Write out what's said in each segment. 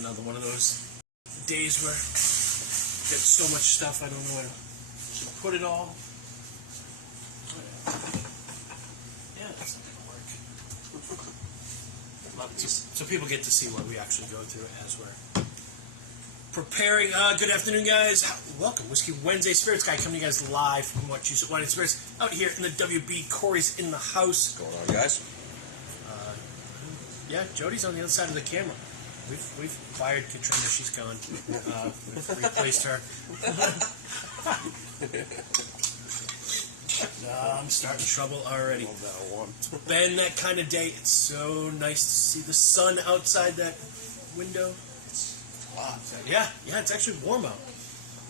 Another one of those days where I get so much stuff I don't know where to put it all. Yeah, that's not gonna work. So people get to see what we actually go through as we're preparing. Good afternoon, guys. Welcome, Whiskey Wednesday Spirits Guy, coming to you guys live from What You Wine and Spirits out here in the WB. Cory's in the house. What's going on, guys? Yeah, Jody's on the other side of the camera. We've fired Katrina. She's gone. We've replaced her. I'm starting trouble already. It's been that kind of day. It's so nice to see the sun outside that window. It's hot. Yeah, it's actually warm out.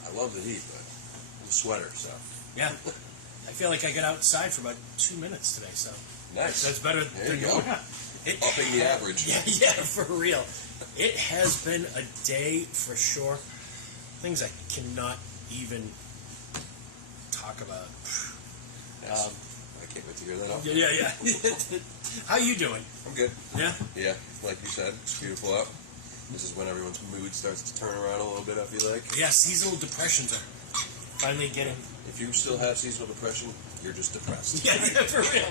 I love the heat, but I'm a sweater, so. Yeah. I feel like I got outside for about 2 minutes today, so. Nice. That's better There than you go. Upping the average. Yeah, for real. It has been a day for sure. Things I cannot even talk about. Yes. I can't wait to hear that. Yeah. How you doing? I'm good. Yeah? Yeah, like you said, it's beautiful out. This is when everyone's mood starts to turn around a little bit, I feel like. Yeah, seasonal depressions are finally getting... If you still have seasonal depression, you're just depressed. Yeah, for real.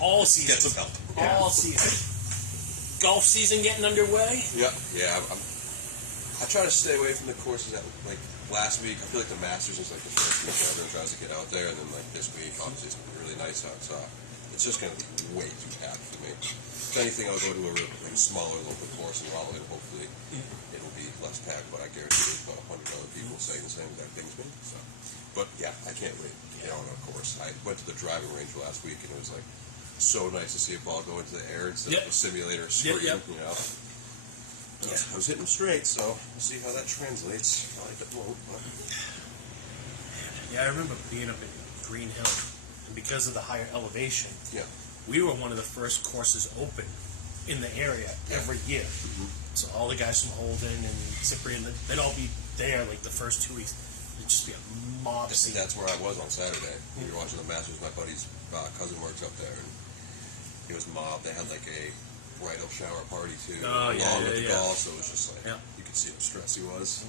All season. Get some help. All season. Golf season getting underway? Yeah. I try to stay away from the courses that, like, last week. I feel like the Masters was, like, the first week where everyone tries to get out there, and then, like, this week, obviously, it's going to be really nice out, so it's just going to be way too packed for me. If anything, I'll go to a smaller local course in Raleigh, and hopefully it'll be less packed, but I guarantee there's about 100 other people saying the same exact thing as me, so. But, yeah, I can't wait to get on a course. I went to the driving range last week, and it was, like, so nice to see a ball go into the air instead of a simulator screen, you know. Yeah. I was hitting them straight, so we'll see how that translates. I like it low, but... Yeah, I remember being up at Green Hill, and because of the higher elevation, Yeah. we were one of the first courses open in the area every year. Mm-hmm. So all the guys from Holden and Cyprian, they'd all be there like the first 2 weeks. It'd just be a mob scene. That's where I was on Saturday. We were watching the Masters. My buddy's cousin works up there, and it was mob. They had like a bridal shower party too, along with the golf. So it was just like you could see how stressed he was.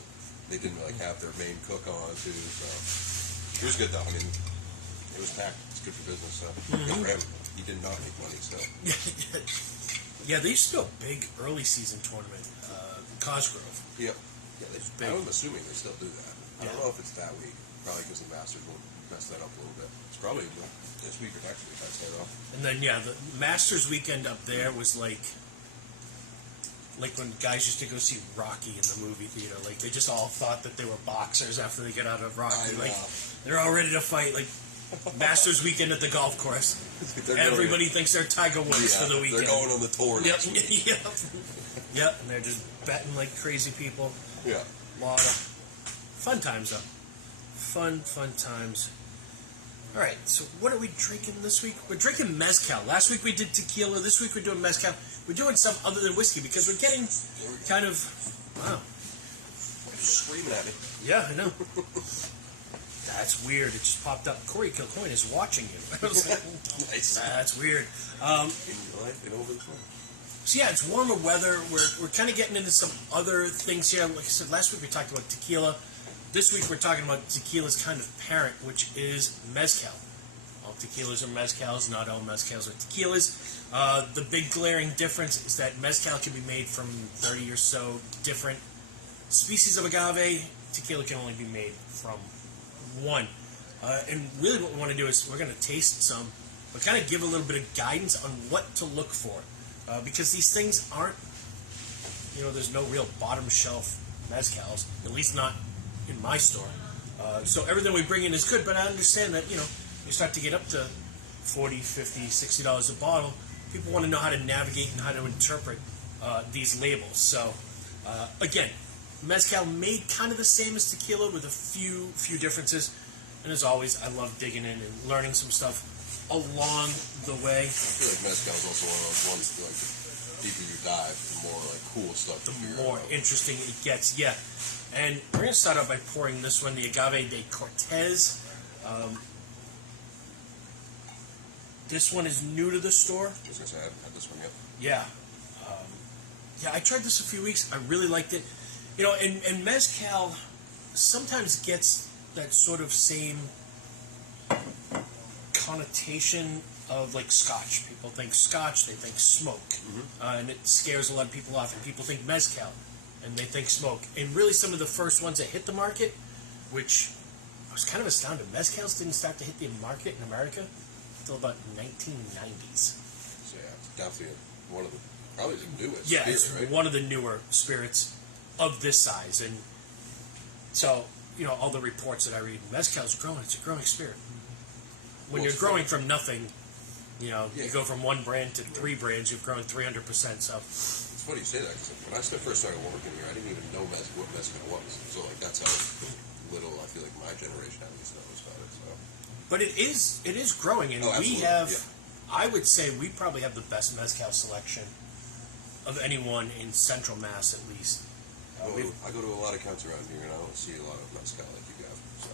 They didn't like have their main cook on too, so it was good though. I mean, it was packed. It's good for business. So good for him. He did not make money. So yeah, they used to do a big early season tournament, Cosgrove. Yep. Yeah, I'm assuming they still do that. I don't know if it's that week. Probably because the Masters will mess that up a little bit. It's probably this week or next week I start off. And then the Masters weekend up there was like when guys used to go see Rocky in the movie theater. Like they just all thought that they were boxers after they get out of Rocky. Like they're all ready to fight. Like Masters weekend at the golf course. Everybody thinks they're Tiger Woods for the weekend. They're going on the tour next week. Yep. And they're just betting like crazy people. Yeah. Lot of fun times though. Fun times. All right, so what are we drinking this week? We're drinking Mezcal. Last week we did tequila. This week we're doing Mezcal. We're doing something other than whiskey because we're getting kind of... Wow. Screaming at me. Yeah, I know. That's weird. It just popped up. Cory Kilcoyne is watching you. I was like, nice. That's weird. In real life and over the phone. So yeah, it's warmer weather. We're kind of getting into some other things here. Like I said, last week we talked about tequila. This week we're talking about tequila's kind of parent, which is Mezcal. All tequilas are Mezcals, not all Mezcals are tequilas. The big glaring difference is that Mezcal can be made from 30 or so different species of agave. Tequila can only be made from one. And really what we want to do is we're going to taste some, but kind of give a little bit of guidance on what to look for. Because these things aren't, there's no real bottom shelf Mezcals, at least not in my store. So everything we bring in is good, but I understand that, you start to get up to $40, $50, $60 a bottle. People want to know how to navigate and how to interpret these labels. So, again, Mezcal made kind of the same as tequila with a few differences. And as always, I love digging in and learning some stuff along the way. I feel like Mezcal is also one of those ones that, like, the deeper you dive, the more, like, cool stuff the more interesting it gets, yeah. And we're going to start out by pouring this one, the Agave de Cortez. This one is new to the store. I was going to say, I had this one yet. Yeah. Yeah, I tried this a few weeks. I really liked it. You know, and mezcal sometimes gets that sort of same connotation of like Scotch. People think Scotch, they think smoke, and it scares a lot of people off. And people think mezcal, and they think smoke. And really, some of the first ones that hit the market, which I was kind of astounded, mezcals didn't start to hit the market in America until about 1990s. So yeah, it's definitely one of the probably the newest. Yeah, spirit, it's right? one of the newer spirits of this size, and so you know all the reports that I read, mezcal's growing. It's a growing spirit. When you're growing from nothing, you know, you go from one brand to 3 brands, you've grown 300%. So it's funny you say that because when I first started working here, I didn't even know what mezcal was. So like that's how little I feel like my generation at least knows about it. So, but it is growing, and we have. I would say we probably have the best mezcal selection of anyone in Central Mass, at least. I go to a lot of counts around here, and I don't see a lot of mezcal like you got. So.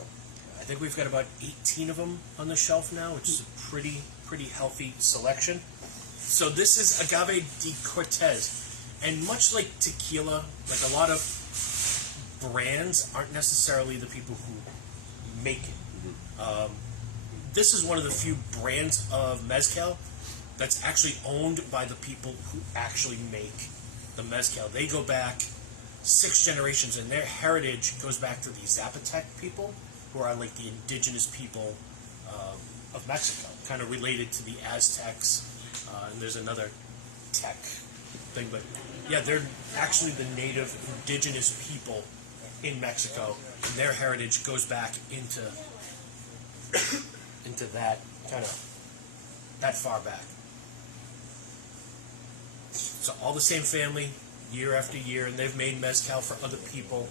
I think we've got about 18 of them on the shelf now, which is a pretty healthy selection. So this is Agave de Cortez, and much like tequila, like a lot of brands aren't necessarily the people who make it. This is one of the few brands of mezcal that's actually owned by the people who actually make the mezcal. They go back 6 generations, and their heritage goes back to the Zapotec people, who are like the indigenous people of Mexico, kind of related to the Aztecs, and there's another tech thing, but yeah, they're actually the native indigenous people in Mexico, and their heritage goes back into that kind of that far back. So all the same family, year after year, and they've made mezcal for other people.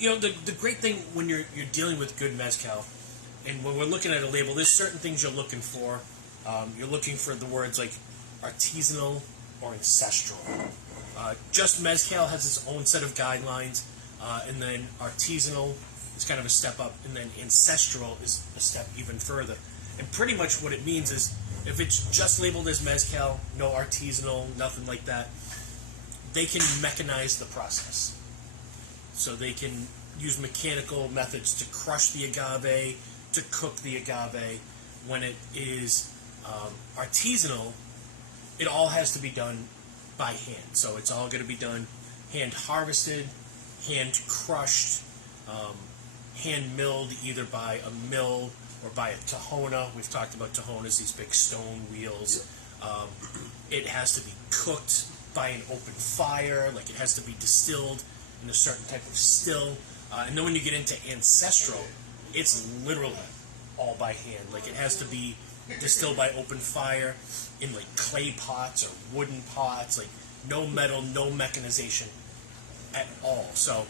You know, the great thing when you're dealing with good mezcal, and when we're looking at a label, there's certain things you're looking for. You're looking for the words like artisanal or ancestral. Just mezcal has its own set of guidelines, and then artisanal is kind of a step up, and then ancestral is a step even further. And pretty much what it means is if it's just labeled as mezcal, no artisanal, nothing like that, they can mechanize the process. So they can use mechanical methods to crush the agave, to cook the agave. When it is artisanal, it all has to be done by hand. So it's all going to be done hand harvested, hand crushed, hand milled either by a mill or by a tahona. We've talked about tahonas, these big stone wheels. It has to be cooked by an open fire, like it has to be distilled in a certain type of still. And then when you get into ancestral, it's literally all by hand. Like it has to be distilled by open fire in like clay pots or wooden pots, like no metal, no mechanization at all. So,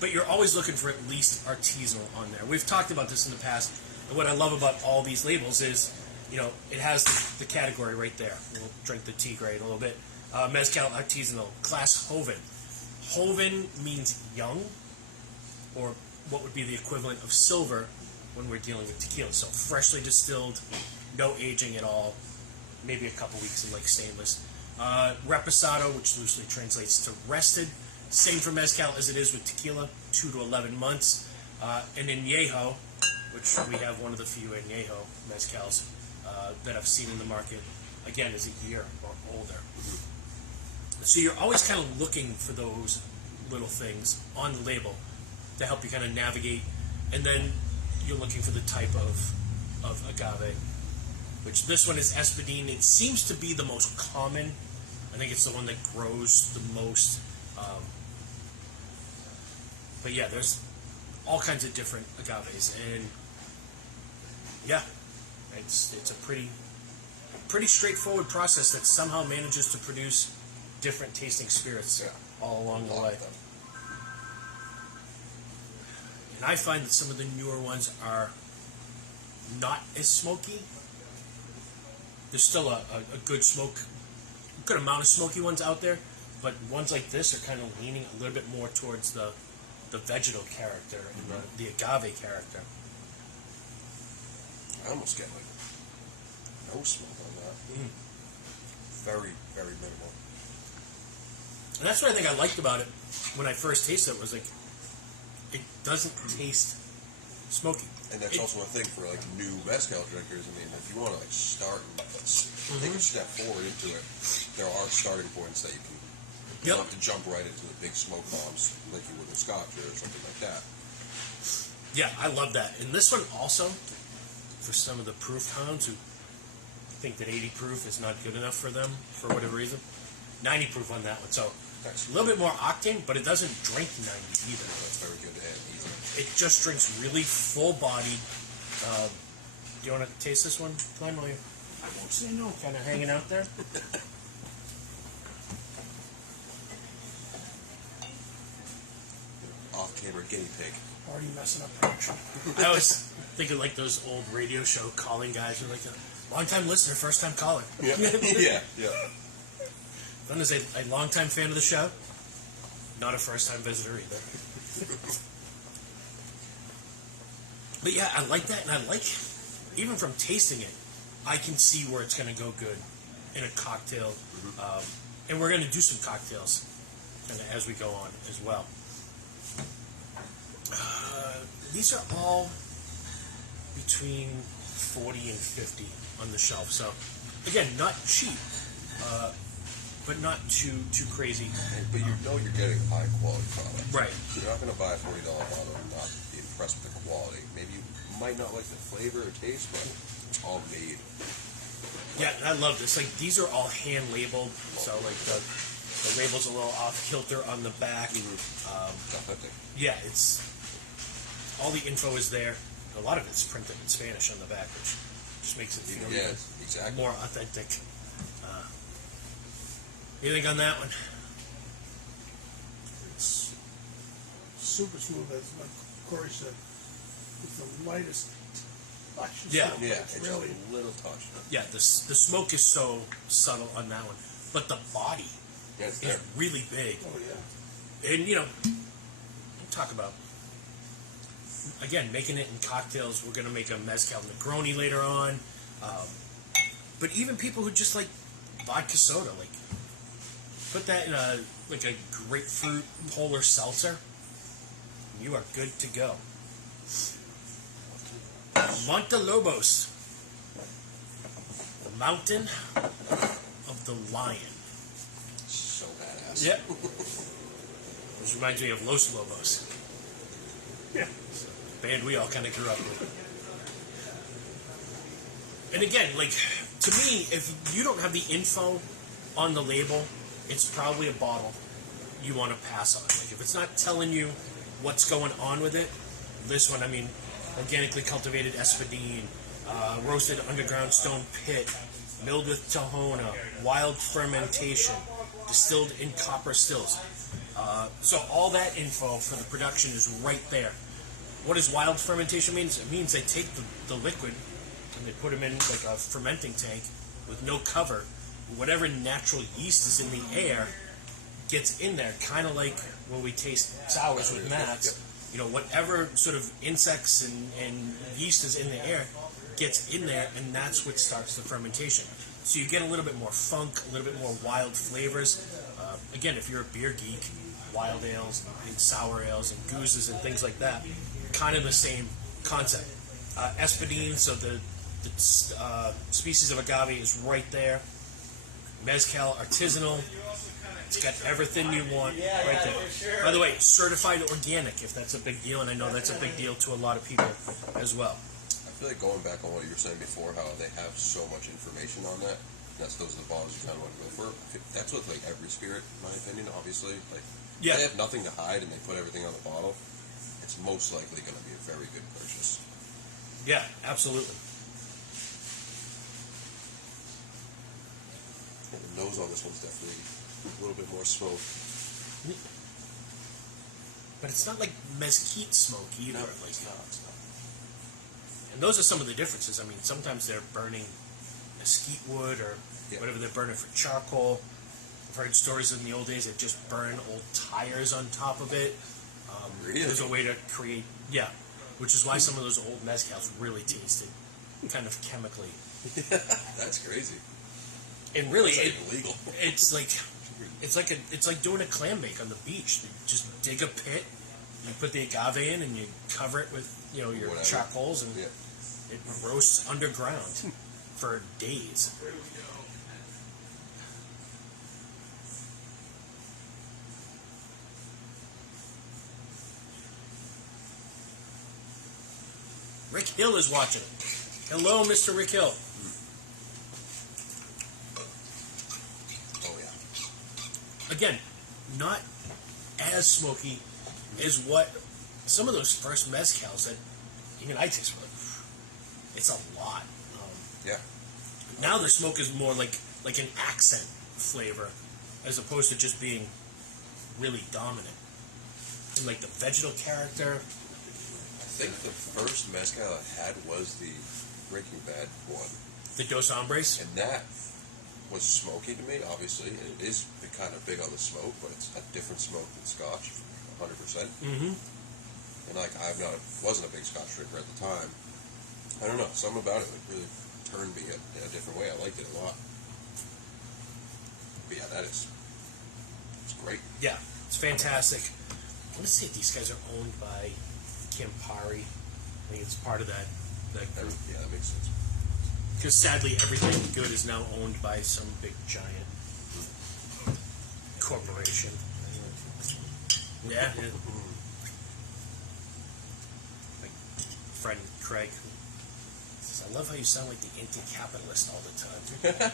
but you're always looking for at least artisanal on there. We've talked about this in the past, and what I love about all these labels is, you know, it has the category right there. We'll drink the tea grade a little bit. Mezcal artisanal, class Joven. Joven means young, or what would be the equivalent of silver when we're dealing with tequila. So freshly distilled, no aging at all, maybe a couple weeks in like stainless. Reposado, which loosely translates to rested. Same for mezcal as it is with tequila, 2 to 11 months. And añejo, which we have one of the few añejo mezcals that I've seen in the market, again, is a year or older. So you're always kind of looking for those little things on the label to help you kind of navigate, and then you're looking for the type of agave, which this one is Espadín. It seems to be the most common. I think it's the one that grows the most. But yeah, there's all kinds of different agaves, and yeah, it's a pretty straightforward process that somehow manages to produce different tasting spirits all along the way. And I find that some of the newer ones are not as smoky. There's still a good amount of smoky ones out there, but ones like this are kind of leaning a little bit more towards the vegetal character and the agave character. I almost get like no smoke on that. very, very minimal. And that's what I think I liked about it when I first tasted it, was like, it doesn't taste smoky. And that's also a thing for like new mezcal drinkers. I mean, if you want to like start and take a step forward into it, there are starting points that you can. You don't have to jump right into the big smoke bombs like you would with scotch or something like that. Yeah, I love that. And this one also, for some of the proof hounds who think that 80 proof is not good enough for them for whatever reason, 90 proof on that one. So it's a little bit more octane, but it doesn't drink 90 either. That's very good to add. Easy. It just drinks really full-bodied. Do you want to taste this one, Glenn? While you, I won't say no. Kind of hanging out there. Off-camera guinea pig. Already messing up production. I was thinking like those old radio show calling guys who are like a long-time listener, first-time caller. Yeah, yeah, yeah. Glenn is a long-time fan of the show, not a first-time visitor either. But yeah, I like that, and I like, even from tasting it, I can see where it's going to go good in a cocktail. And we're going to do some cocktails kind of as we go on as well. These are all between 40 and 50 on the shelf. So, again, not cheap, but not too crazy. But you know you're getting a high-quality product. Right. You're not going to buy a $40 bottle and not be impressed with the quality. Maybe you might not like the flavor or taste, but it's all made. Yeah, I love this. Like, these are all hand labeled, so like the label's a little off kilter on the back. Authentic. Yeah, it's all the info is there. A lot of it's printed in Spanish on the back, which just makes it feel exactly. more authentic. You think on that one? It's super smooth, as like Cory said. It's the lightest touch. Yeah. It's really a little touch. Yeah, the smoke is so subtle on that one, but the body It's is really big. Oh yeah. And we'll talk about, again, making it in cocktails. We're going to make a Mezcal Negroni later on. But even people who just like vodka soda, like, put that in a grapefruit polar seltzer, you are good to go. Montelobos, the Mountain of the Lion. So badass. Yep. Which reminds me of Los Lobos. Yeah. Band we all kind of grew up with. And again, like, to me, if you don't have the info on the label, it's probably a bottle you want to pass on. Like, if it's not telling you what's going on with it, this one, I mean, organically cultivated espadine, roasted underground stone pit, milled with Tohona, wild fermentation, distilled in copper stills. So all that info for the production is right there. What does wild fermentation mean? It means they take the liquid and they put them in like a fermenting tank with no cover. Whatever natural yeast is in the air gets in there, kind of like when we taste sours with Matt's. Whatever sort of insects and yeast is in the air gets in there, and that's what starts the fermentation. So you get a little bit more funk, a little bit more wild flavors. Again, if you're a beer geek, wild ales and sour ales and gooses and things like that, kind of the same concept. Espadine, so the species of agave is right there. Mezcal, artisanal. It's got everything you want right there. By the way, certified organic, if that's a big deal, and I know that's a big deal to a lot of people as well. I feel like going back on what you were saying before, how they have so much information on that. Those are the bottles you kind of want to go for. That's with like every spirit, in my opinion. Obviously, like they have nothing to hide and they put everything on the bottle. It's most likely going to be a very good purchase. Yeah, absolutely. And the nose on this one's definitely a little bit more smoke. But it's not like mesquite smoke either. No, like, it's not. and those are some of the differences. I mean, sometimes they're burning mesquite wood or whatever they're burning for charcoal. I've heard stories in the old days that just burn old tires on top of it. Really? There's a way to create, which is why some of those old mezcals really tasted kind of chemically. That's crazy. And really, That's not even legal. it's like doing a clam bake on the beach. You just dig a pit, you put the agave in, and you cover it with your Whatever. charcoals, and Yeah. it roasts underground for days. Rick Hill is watching. Hello, Mr. Rick Hill. Oh yeah. Again, not as smoky as what some of those first mezcals that even I taste. It's a lot. Yeah. Now the smoke is more like an accent flavor, as opposed to just being really dominant. And like the vegetal character. I think the first mezcal I had was the Breaking Bad one, The Dos Hombres. and that was smoky to me. Obviously, and it is kind of big on the smoke, but it's a different smoke than Scotch, 100%. Mm-hmm. And like wasn't a big Scotch drinker at the time. I don't know, something about it like really turned me in a different way. I liked it a lot. But yeah, it's great. Yeah, it's fantastic. I want to say these guys are owned by Campari. I think it's part of that group. Yeah, that makes sense. Because sadly, everything good is now owned by some big giant corporation. Yeah. My friend Craig says, "I love how you sound like the anti-capitalist all the time."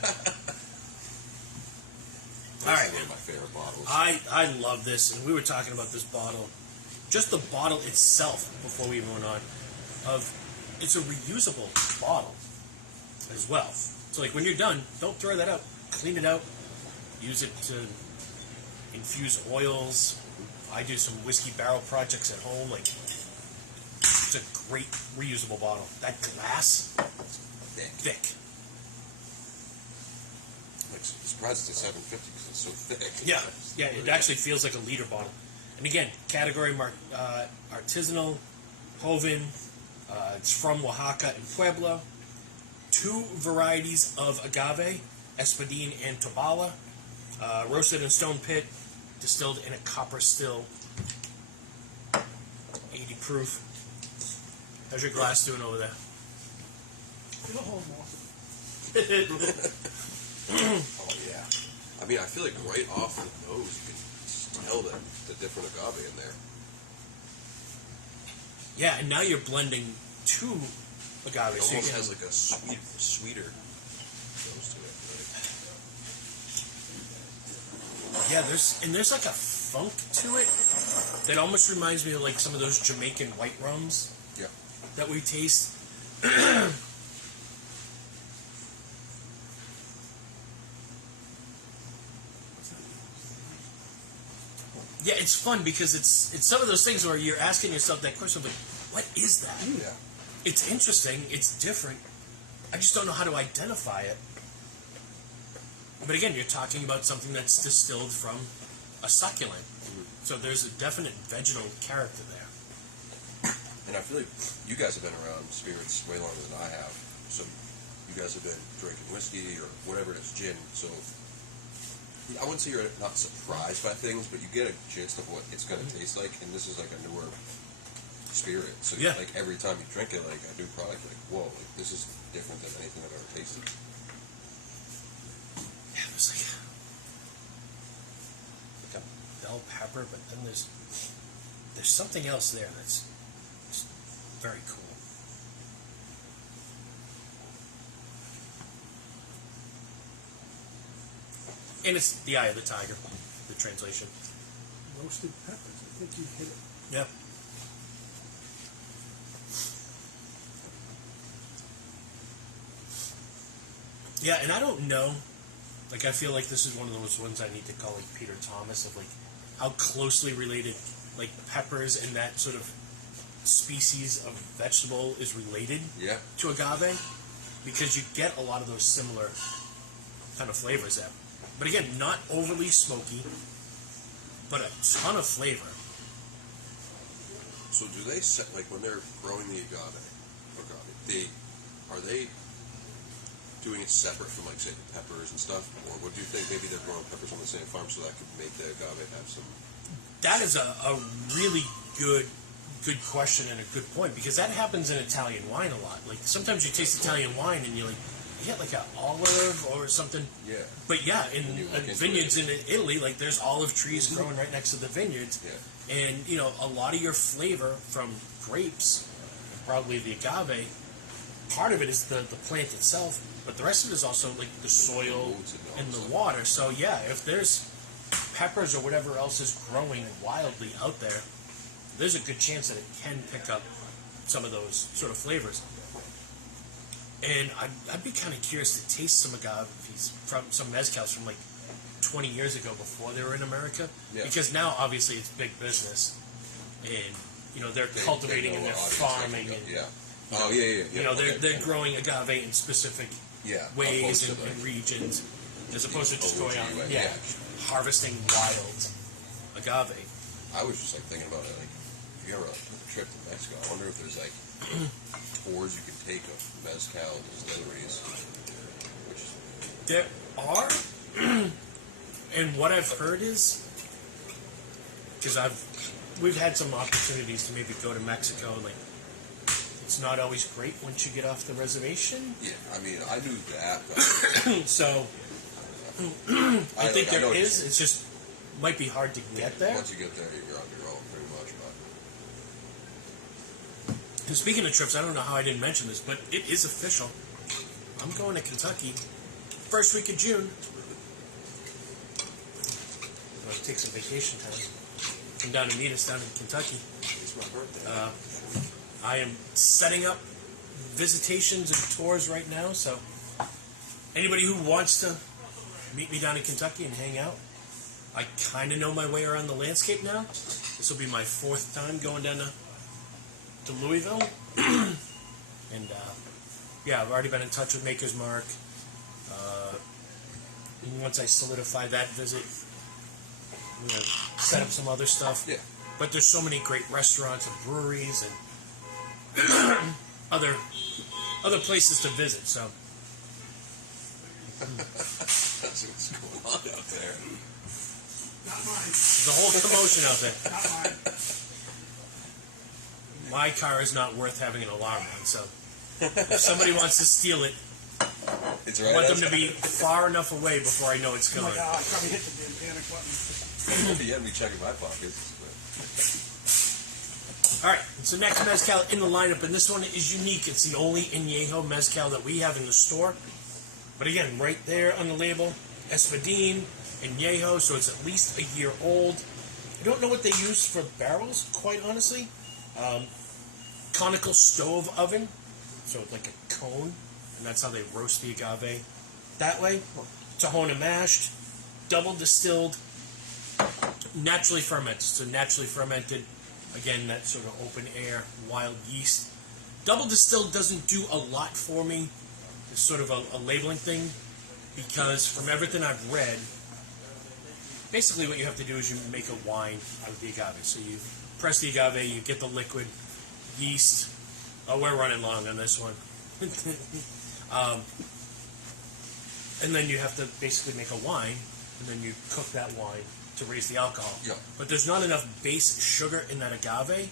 All right. One of my favorite bottles. I love this, and we were talking about this bottle, just the bottle itself before we even went on. It's a reusable bottle as well. So like when you're done, don't throw that out. Clean it out. Use it to infuse oils. I do some whiskey barrel projects at home. Like it's a great reusable bottle. That glass, thick. Like, surprised it's a 750 because it's so thick. Yeah, it actually feels like a liter bottle. And again, category artisanal, Joven. It's from Oaxaca and Puebla. 2 varieties of agave, Espadín and Tobala, roasted in stone pit, distilled in a copper still, 80 proof. How's your glass doing over there? It'll hold more. Oh yeah. I mean, I feel like right off the nose you can tell the different agave in there. Yeah, and now you're blending 2 agave. It So you almost can- has like a sweeter nose to it. Right? Yeah, there's like a funk to it that almost reminds me of like some of those Jamaican white rums Yeah. that we taste. Yeah, it's fun because it's some of those things where you're asking yourself that question of like, what is that? Yeah. It's interesting, it's different. I just don't know how to identify it. But again, you're talking about something that's distilled from a succulent. So there's a definite vegetal character there. And I feel like you guys have been around spirits way longer than I have. So you guys have been drinking whiskey or whatever it is, gin. So I wouldn't say you're not surprised by things, but you get a gist of what it's going to taste like. And this is like a newer spirit. So Yeah. like every time you drink it, like a new product, like whoa, like this is different than anything I've ever tasted. Yeah, there's like a bell pepper, but then there's something else there that's just very cool. And it's the eye of the tiger, the translation. Roasted peppers. I think you hit it. Yeah. Yeah, and I don't know. Like, I feel like this is one of those ones I need to call like Peter Thomas of like how closely related like peppers and that sort of species of vegetable is related Yeah. to agave, because you get a lot of those similar kind of flavors there. But again, not overly smoky, but a ton of flavor. So do they set, like when they're growing the agave, are they doing it separate from, like, say, the peppers and stuff? Or what do you think? Maybe they're growing peppers on the same farm so that could make the agave have some... That is a really good question and a good point, because that happens in Italian wine a lot. Like, sometimes you taste Italian wine and you get like an olive or something. Yeah. But yeah, in vineyards it. in Italy, like there's olive trees growing right next to the vineyards. Yeah. And, a lot of your flavor from grapes, probably the agave, part of it is the plant itself, but the rest of it is also like the soil and the water. So yeah, if there's peppers or whatever else is growing wildly out there, there's a good chance that it can pick up some of those sort of flavors. And I'd be kind of curious to taste some agaves from some mezcals from like 20 years ago before they were in America. Yeah. Because now obviously it's big business, and they're cultivating and they're farming. And, yeah. Oh yeah. They're growing agave in specific ways and regions, as opposed to just going out harvesting wild agave. I was just like thinking about it, like if you ever took a trip to Mexico, I wonder if there's like tours you can take of mezcal distilleries. There are, and what I've heard is, because we've had some opportunities to maybe go to Mexico, like it's not always great once you get off the reservation. Yeah, I mean, I knew that. But So I think there is. It's just might be hard to get there. Once you get there, you're on your own, pretty much. But And speaking of trips, I don't know how I didn't mention this, but it is official. I'm going to Kentucky first week of June. I'm going to take some vacation time. Come down and meet us down in Kentucky. it's my birthday. I am setting up visitations and tours right now, so anybody who wants to meet me down in Kentucky and hang out, I kind of know my way around the landscape now. This will be my 4th time going down to Louisville. And I've already been in touch with Maker's Mark. And once I solidify that visit, I'm going to set up some other stuff. Yeah. But there's so many great restaurants and breweries and other places to visit. So That's what's going on out there. Not mine. the whole commotion out there. Not mine. My car is not worth having an alarm on, so if somebody wants to steal it, It's I right. want them to be far enough away before I know it's Oh coming. my God, I probably hit the damn panic button. You had me checking my pockets. All right, so next mezcal in the lineup, and this one is unique. It's the only añejo mezcal that we have in the store. But again, right there on the label, Espadín, añejo, so it's at least a year old. I don't know what they use for barrels, quite honestly. Conical stove oven, so it's like a cone, and that's how they roast the agave that way. Tahona mashed, double distilled, naturally fermented. So naturally fermented, again, that sort of open air wild yeast. Double distilled doesn't do a lot for me. It's sort of a labeling thing, because from everything I've read, basically what you have to do is you make a wine out of the agave. So you press the agave, you get the liquid, yeast. Oh, we're running long on this one. And then you have to basically make a wine, and then you cook that wine to raise the alcohol. Yeah. But there's not enough base sugar in that agave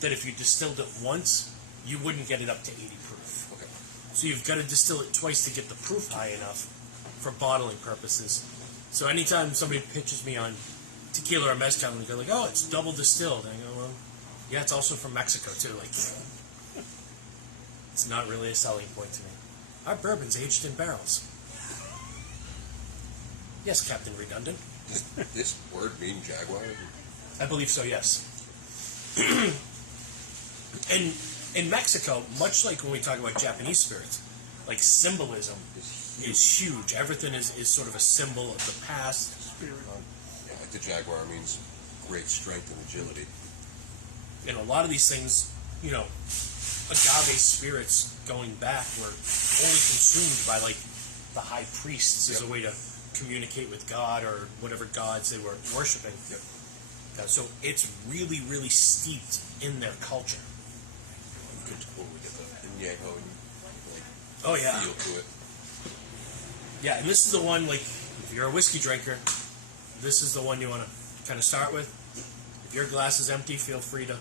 that if you distilled it once, you wouldn't get it up to 80 proof. Okay. So you've got to distill it twice to get the proof high enough for bottling purposes. So anytime somebody pitches me on tequila or mezcal, and they go like, "Oh, it's double distilled," and I go, "Well, yeah, it's also from Mexico too." Like, it's not really a selling point to me. Our bourbon's aged in barrels. Yes, Captain Redundant. Does this word mean jaguar? I believe so, yes. And in Mexico, much like when we talk about Japanese spirits, like symbolism is huge. Everything is sort of a symbol of the past. Spirit. Yeah, like the jaguar means great strength and agility. And a lot of these things, agave spirits going back were only consumed by like the high priests as a way to communicate with God or whatever gods they were worshiping. Yep. So it's really, really steeped in their culture. You could totally get the añejo and Oh yeah. feel to it. Yeah, and this is the one, like, if you're a whiskey drinker, this is the one you want to kind of start with. If your glass is empty, feel free to.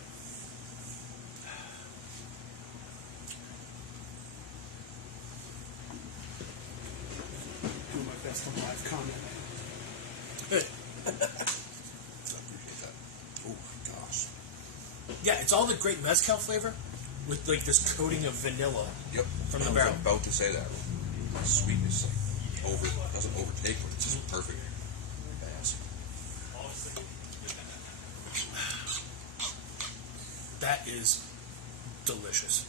Do my best on live comment. I appreciate that. Oh gosh. Yeah, it's all the great mezcal flavor with like this coating of vanilla. Yep. From the I barrel. was about to say that. The sweetness doesn't overtake, but it's just perfect. Bass. That is delicious.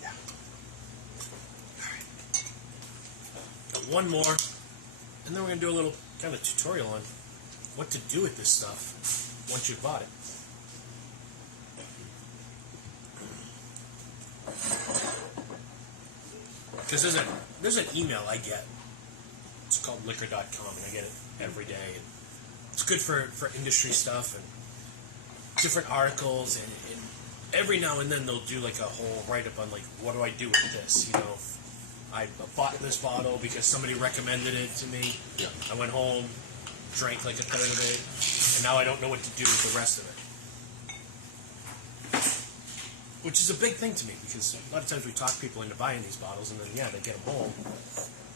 Yeah. All right. Got one more, and then we're gonna do a little kind of tutorial on what to do with this stuff once you've bought it. Because there's an email I get. It's called liquor.com, and I get it every day. And it's good for industry stuff and different articles, and every now and then they'll do like a whole write-up on like, what do I do with this? You know, I bought this bottle because somebody recommended it to me. Yeah. I went home, drank like a third of it, and now I don't know what to do with the rest of it. Which is a big thing to me, because a lot of times we talk people into buying these bottles, and then, yeah, they get them home.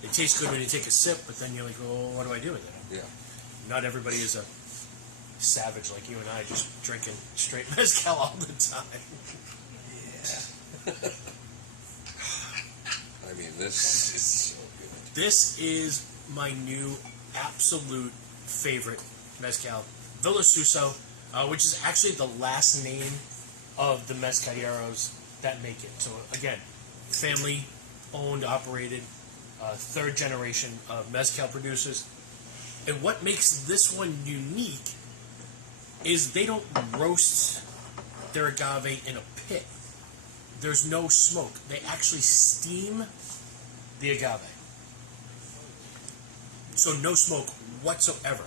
They taste good when you take a sip, but then you're like, well, what do I do with it? Yeah. Not everybody is a savage like you and I, just drinking straight mezcal all the time. Yeah. I mean, this is so good. This is my new absolute favorite mezcal, Villa Suso, which is actually the last name of the mezcaleros that make it. So again, family owned, operated, third generation of mezcal producers. And what makes this one unique is they don't roast their agave in a pit. There's no smoke. They actually steam the agave. So no smoke whatsoever.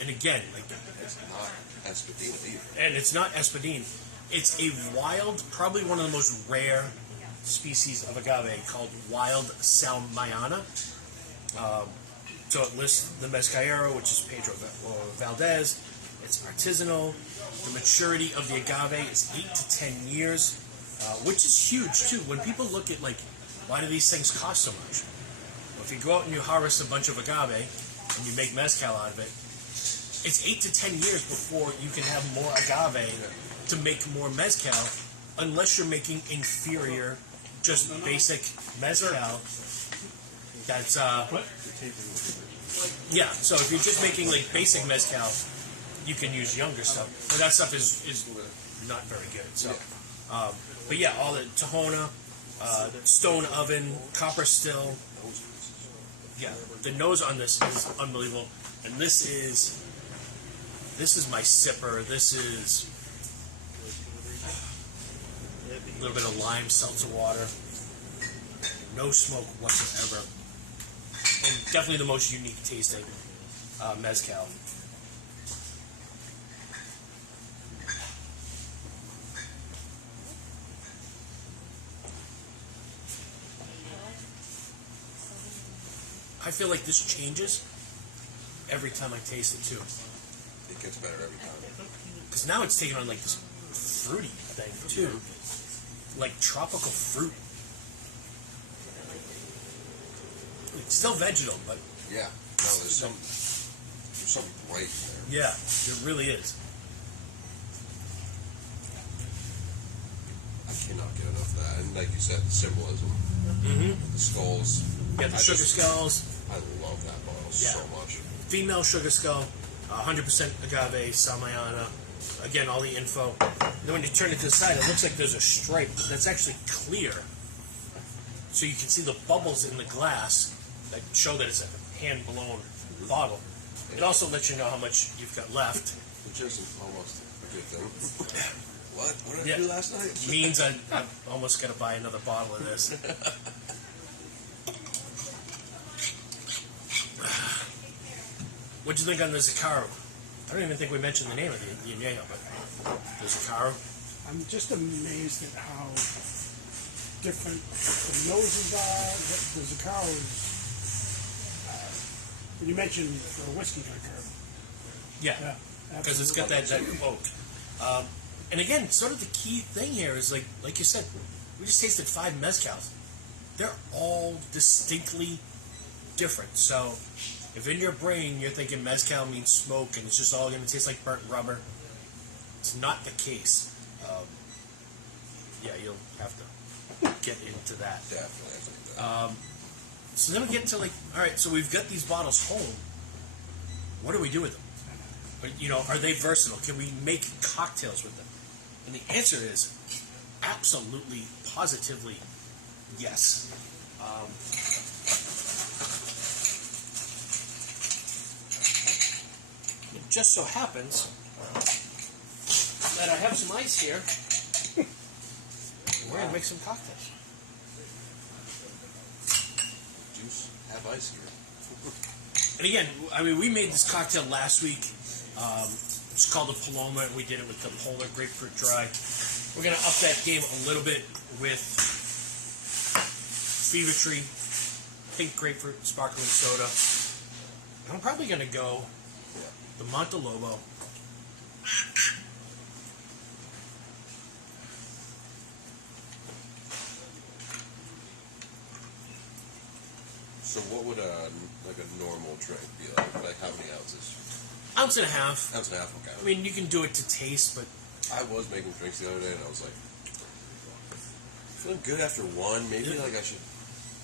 And again, like, It's not Espadina either. and it's not Espadine. It's a wild, probably one of the most rare species of agave called wild Salmayana. So it lists the Mezcalero, which is Pedro Valdez. It's artisanal. The maturity of the agave is 8 to 10 years, which is huge too. When people look at like, why do these things cost so much? Well, if you go out and you harvest a bunch of agave and you make mezcal out of it, it's 8 to 10 years before you can have more agave to make more mezcal, unless you're making inferior, just basic mezcal. That's yeah. So if you're just making like basic mezcal, you can use younger stuff, but that stuff is not very good. So, but yeah, all the Tahona, stone oven, copper still. Yeah, the nose on this is unbelievable, and this is my sipper. This is a little bit of lime, seltzer water, no smoke whatsoever, and definitely the most unique tasting mezcal. I feel like this changes every time I taste it too. It gets better every time. Because now it's taking on like this fruity thing too. Like tropical fruit. It's still vegetal, but Yeah. No, there's something bright in there. yeah, it really is. I cannot get enough of that. And like you said, the symbolism, Mm-hmm. the skulls. Yeah, the sugar skulls. I love that bottle so much. Female sugar skull, 100% agave, Salmayana. Again, all the info. Then when you turn it to the side, it looks like there's a stripe that's actually clear. So you can see the bubbles in the glass that show that it's a hand-blown bottle. It also lets you know how much you've got left. Which isn't almost a good thing. What? What did Yeah. I do last night? Means I'm almost going to buy another bottle of this. What'd you think on the Zacaro? I don't even think we mentioned the name of the añejo, but the Zacaro. I'm just amazed at how different the noses are. The Zacaro is. You mentioned for a whiskey drinker. Yeah, because it's got that quote. And again, sort of the key thing here is like you said, we just tasted 5 mezcals. They're all distinctly different. So if in your brain you're thinking mezcal means smoke and it's just all going to taste like burnt rubber, it's not the case. Yeah, you'll have to get into that. Definitely. So then we get to all right, so we've got these bottles home. What do we do with them? Are they versatile? Can we make cocktails with them? And the answer is absolutely, positively, yes. It just so happens that I have some ice here. We're going to make some cocktails. Juice, have ice here. And again, I mean, we made this cocktail last week. It's called the Paloma, and we did it with the Polar Grapefruit Dry. We're going to up that game a little bit with Fever Tree, Pink Grapefruit, Sparkling Soda. And I'm probably going to go the Montelobo. So what would a normal drink be like? Like how many ounces? Ounce and a half. Ounce and a half, okay. I mean, you can do it to taste, but I was making drinks the other day, and I was like, feeling good after one. Maybe I should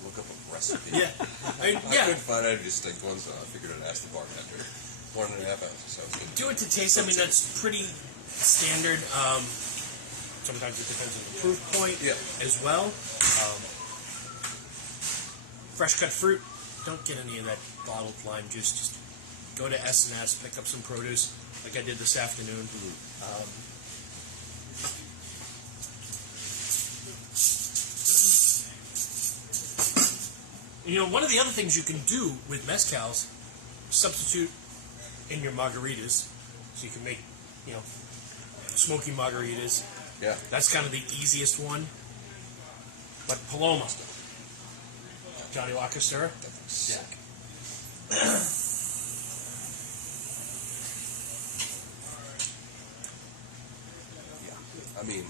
look up a recipe. yeah. I couldn't find any distinct ones, so I figured I'd ask the bartender. 1.5 ounces sounds good. Do it to taste. I mean, that's pretty standard. Sometimes it depends on the proof point as well. Fresh cut fruit. Don't get any of that bottled lime juice. Just go to S&S, pick up some produce, like I did this afternoon. One of the other things you can do with mezcals, substitute in your margaritas. So you can make, smoky margaritas. Yeah. That's kind of the easiest one. But Paloma. Johnny Walker Stirrer. Sick. Yeah. I mean,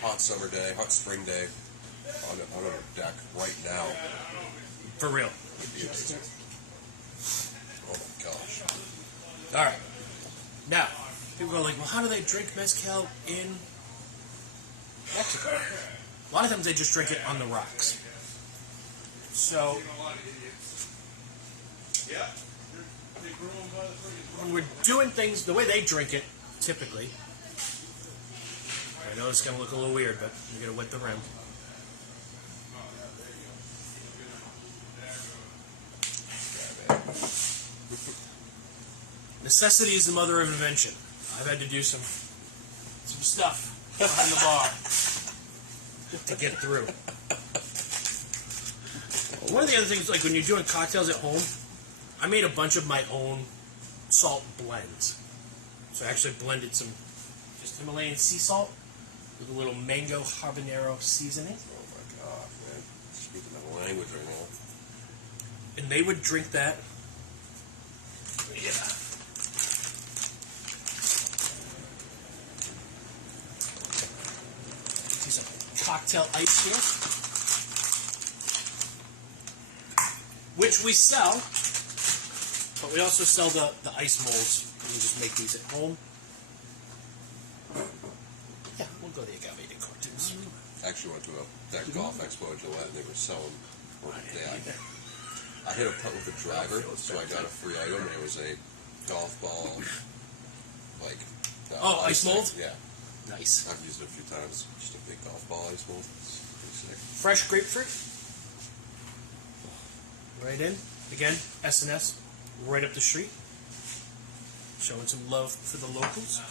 hot summer day, hot spring day, on a deck right now. For real. Oh my gosh. All right. Now, people go like, well, how do they drink mezcal in Mexico? A lot of times they just drink it on the rocks. So, when we're doing things the way they drink it, typically, I know it's going to look a little weird, but you're going to wet the rim. Necessity is the mother of invention. I've had to do some stuff behind the bar to get through. One of the other things, like when you're doing cocktails at home, I made a bunch of my own salt blends. So I actually blended some just Himalayan sea salt with a little mango habanero seasoning. Oh my god, man. Speaking my language right now. And they would drink that. Yeah. See some cocktail ice here. Which we sell, but we also sell the ice molds. You can just make these at home. Yeah, we'll go the agave de Cortez. Actually went to that golf expo in Gillette, and they were selling. I hit a putt with the driver, so I got a free item, and it was a golf ball, ice mold? Yeah. Nice. I've used it a few times. Just a big golf ball ice mold. It's pretty sick. Fresh grapefruit. Right in. Again, S&S, right up the street. Showing some love for the locals.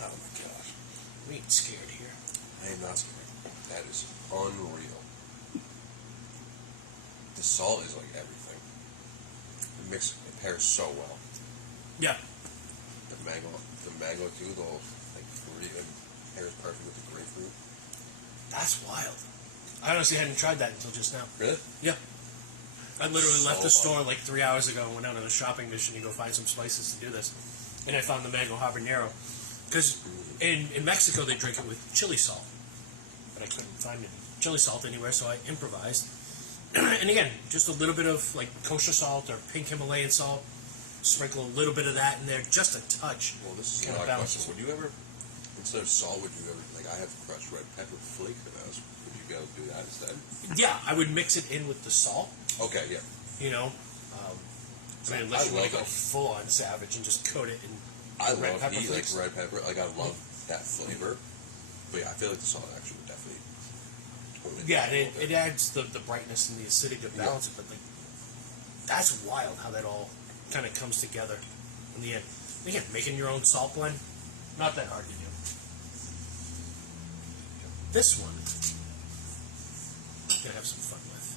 Oh my gosh. We ain't scared here. I am not scared. That is unreal. salt is like everything. It pairs so well. Yeah. The mango too. The whole like fruity and pairs perfect with the grapefruit. That's wild. I honestly hadn't tried that until just now. Really? Yeah. I literally left the fun. store like 3 hours ago and went out on a shopping mission to go find some spices to do this. And I found the mango habanero. Because in Mexico they drink it with chili salt. But I couldn't find any chili salt anywhere, so I improvised. And again, just a little bit of like kosher salt or pink Himalayan salt. Sprinkle a little bit of that in there, just a touch. Well, this is Kind of my question. balances. Would you ever, instead of salt, would you ever, like I have crushed red pepper flakes of those. Would you be able to do that instead? Yeah, I would mix it in with the salt. Okay, yeah. You know, I mean, unless you want to go love full on savage and just coat it in I red love pepper heat, like flakes. red pepper. Like I love that flavor. But yeah, I feel like the salt actually would definitely tone it Yeah, down a little it bit. adds the brightness and the acidity to balance it, but like that's wild how that all kind of comes together in the end. Again, making your own salt blend, not that hard to do. This one, I'm gonna have some fun with.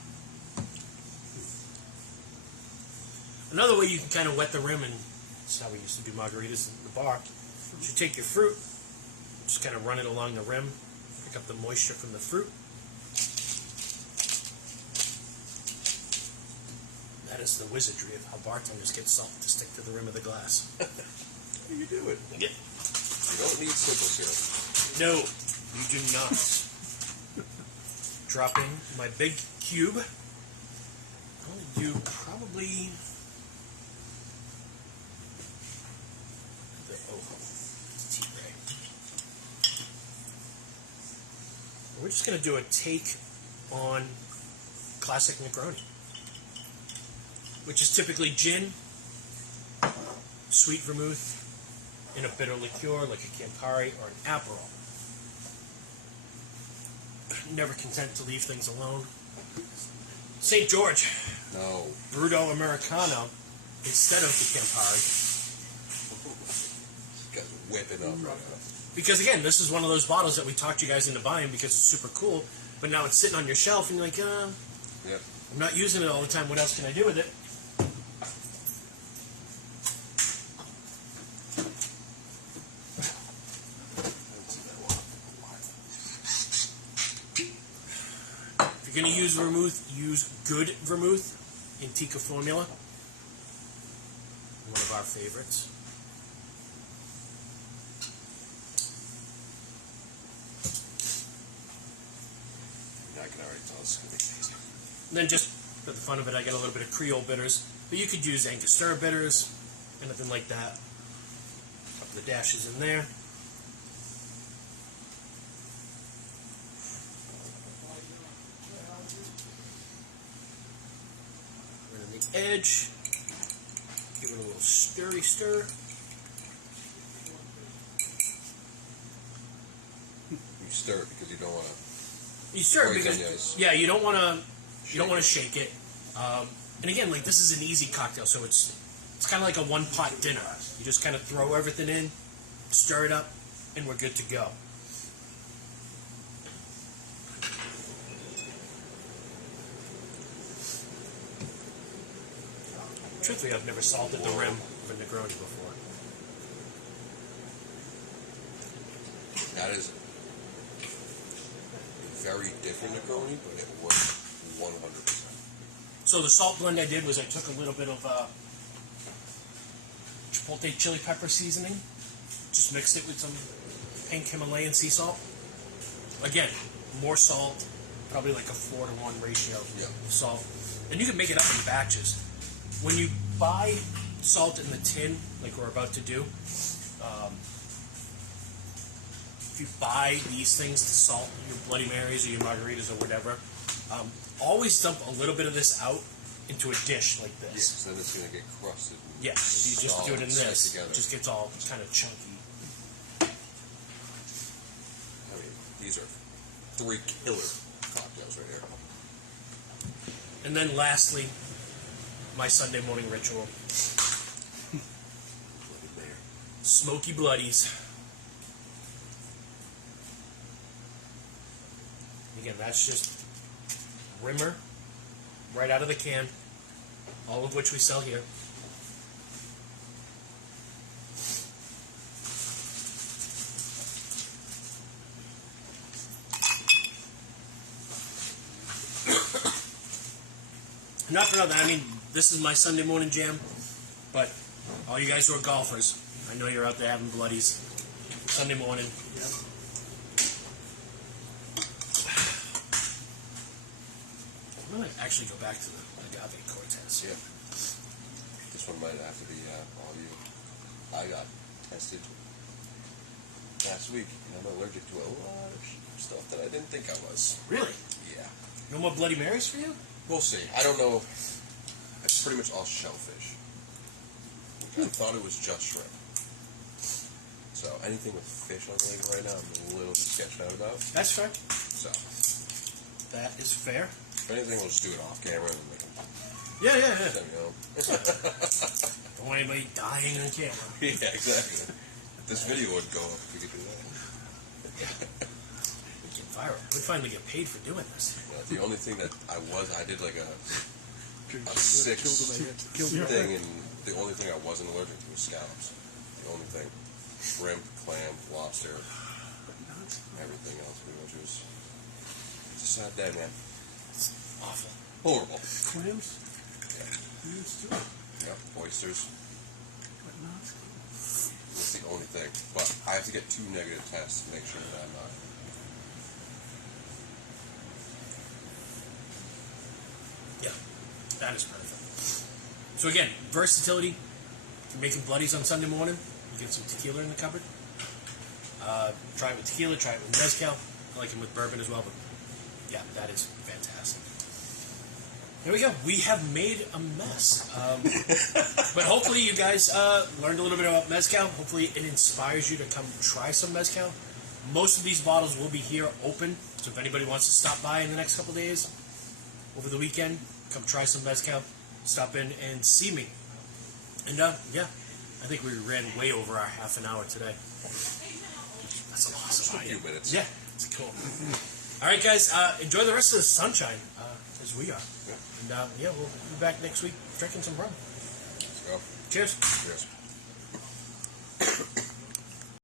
Another way you can kind of wet the rim, and this is how we used to do margaritas in the bar, is you take your fruit, just kind of run it along the rim, pick up the moisture from the fruit. That is the wizardry of how bartenders get salt to stick to the rim of the glass. How do you do it? Yeah. You don't need simple syrup. No, you do not. Drop in my big cube. I'll only do probably the tea tray. We're just going to do a take on classic Negroni, which is typically gin, sweet vermouth, in a bitter liqueur like a Campari or an Aperol. Never content to leave things alone. St. George, No. Bruto Americano instead of the Campari. This guy's whipping up right now. Because again, this is one of those bottles that we talked you guys into buying because it's super cool, but now it's sitting on your shelf and you're like, Yeah. I'm not using it all the time. What else can I do with it? If you're going to use vermouth, use good vermouth, Antica formula. One of our favorites. I can already tell this is going to be tasty. And then just for the fun of it, I got a little bit of Creole bitters. But you could use Angostura bitters, anything like that. A couple of dashes in there. And on the edge, give it a little stirry stir. You stir it because you don't want to. You stir it Poison, because yes. yeah, you don't want to shake it. And again, like this is an easy cocktail, so it's kind of like a one pot dinner. You just kind of throw everything in, stir it up, and we're good to go. Truthfully, I've never salted the rim of a Negroni before. That is a very different Negroni, but it works 100%. So the salt blend I did was I took a little bit of chipotle chili pepper seasoning, just mixed it with some pink Himalayan sea salt. Again, more salt, probably like a 4-to-1 ratio Yeah. of salt. And you can make it up in batches. When you buy salt in the tin, like we're about to do, if you buy these things to salt your Bloody Marys or your margaritas or whatever, always dump a little bit of this out into a dish like this. Yes, then it's going to get crusted. And Yeah, if you just do it in set this, together. it just gets all kind of chunky. I mean, these are 3 killer cocktails right here. And then lastly, my Sunday morning ritual, Bloody Mary. Smoky Bloodies. Again, that's just rimmer, right out of the can, all of which we sell here. Not for nothing. I mean, this is my Sunday morning jam, but all you guys who are golfers, I know you're out there having bloodies Sunday morning. Yeah. I'm gonna actually go back to the agave Cortez. Yeah. This one might have to be all you. I got tested last week, and I'm allergic to a lot of stuff that I didn't think I was. Really? Yeah. No more Bloody Marys for you? We'll see. I don't know. It's pretty much all shellfish. I thought it was just shrimp. So anything with fish on the label right now, I'm a little bit sketched out about. That's fair. So That is fair. if anything, we'll just do it off camera and we can Yeah. send me home. Don't want anybody dying on camera. Yeah, exactly. If this video would go up, we could do that. We get viral. We finally get paid for doing this. The only thing that I did like a six Killed him. thing, and the only thing I wasn't allergic to was scallops. The only thing. Shrimp, clam, lobster, everything else pretty much was. It's a sad day, man. Awful. Horrible. Clams? Yeah. Clams too. Yep. Oysters. But not. That's the only thing. But I have to get 2 negative tests to make sure that I'm not. Yeah, that is perfect. So again, versatility. You're making bloodies on Sunday morning. You get some tequila in the cupboard. Try it with tequila. Try it with mezcal. I like them with bourbon as well. But yeah, that is fantastic. There we go. We have made a mess. But hopefully you guys learned a little bit about mezcal. Hopefully it inspires you to come try some mezcal. Most of these bottles will be here open. So if anybody wants to stop by in the next couple days, over the weekend, come try some mezcal. Stop in and see me. And yeah, I think we ran way over our half an hour today. That's a Just a awesome. few minutes. Yeah, it's cool. All right, guys, enjoy the rest of the sunshine as we are. Yeah. And yeah, we'll be back next week drinking some rum. Let's go. Cheers. Cheers.